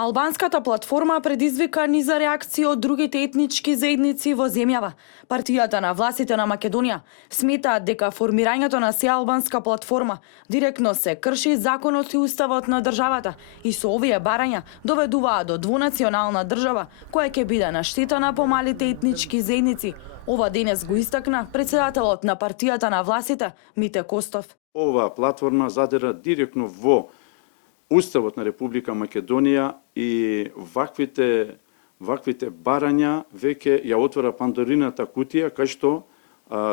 Албанската платформа предизвика низа реакции од другите етнички заедници во земјава. Партијата на властите на Македонија сметаат дека формирањето на сеалбанска платформа директно се крши законот и уставот на државата и со овие барања доведуваат до двунационална држава која ќе биде на штета на помалите етнички заедници. Ова денес го истакна председателот на партијата на властите Мите Костов. Ова платформа задира директно во Уставот на Република Македонија и ваквите барања веќе ја отвора пандорината кутија кај што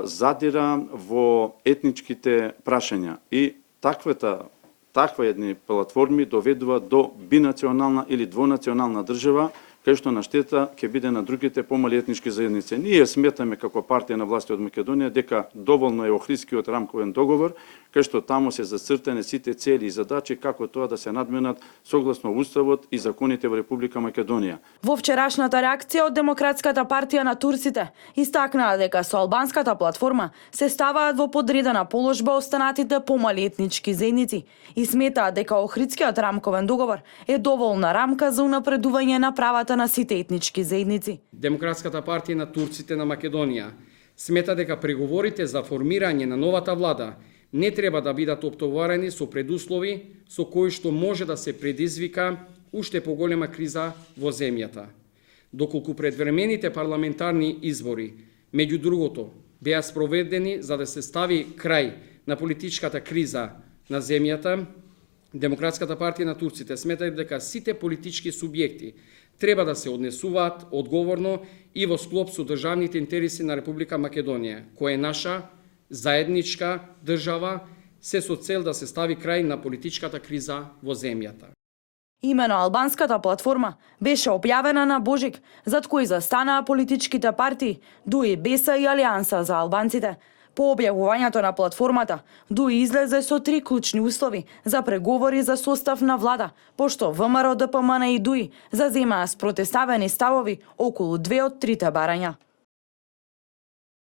задира во етничките прашања и таква едни платформи доведува до бинационална или двунационална држава кај што на штета ќе биде на другите помали етнички заедници. Ние сметаме како партија на власти од Македонија дека доволно е Охридскиот рамковен договор, кај што таму се зацртани сите цели и задачи како тоа да се надменат согласно уставот и законите во Република Македонија. Во вчерашната реакција од Демократската партија на турците истакнаа дека со албанската платформа се ставаат во подредена положба останатите помали етнички заедници и сметаат дека Охридскиот рамковен договор е доволна рамка за унапредување на правата на сите етнички заедници. Демократската партија на турците на Македонија смета дека преговорите за формирање на новата влада не треба да бидат оптоварени со предуслови со кои што може да се предизвика уште поголема криза во земјата. Доколку предвремените парламентарни избори, меѓу другото, беа спроведени за да се стави крај на политичката криза на земјата, Демократската партија на турците смета дека сите политички субјекти треба да се однесуваат одговорно и во склоп со државните интереси на Република Македонија, која е наша заедничка држава, се со цел да се стави крај на политичката криза во земјата. Имено албанската платформа беше објавена на Божик, зад кој застанаа политичките партии ДУИ, БЕСА и Алијанса за албанците. По објавувањето на платформата, ДУИ излезе со 3 клучни услови за преговори за состав на влада, пошто ВМРО, ДПМН и ДУИ заземаа спротивставени ставови околу 2 од 3 барања.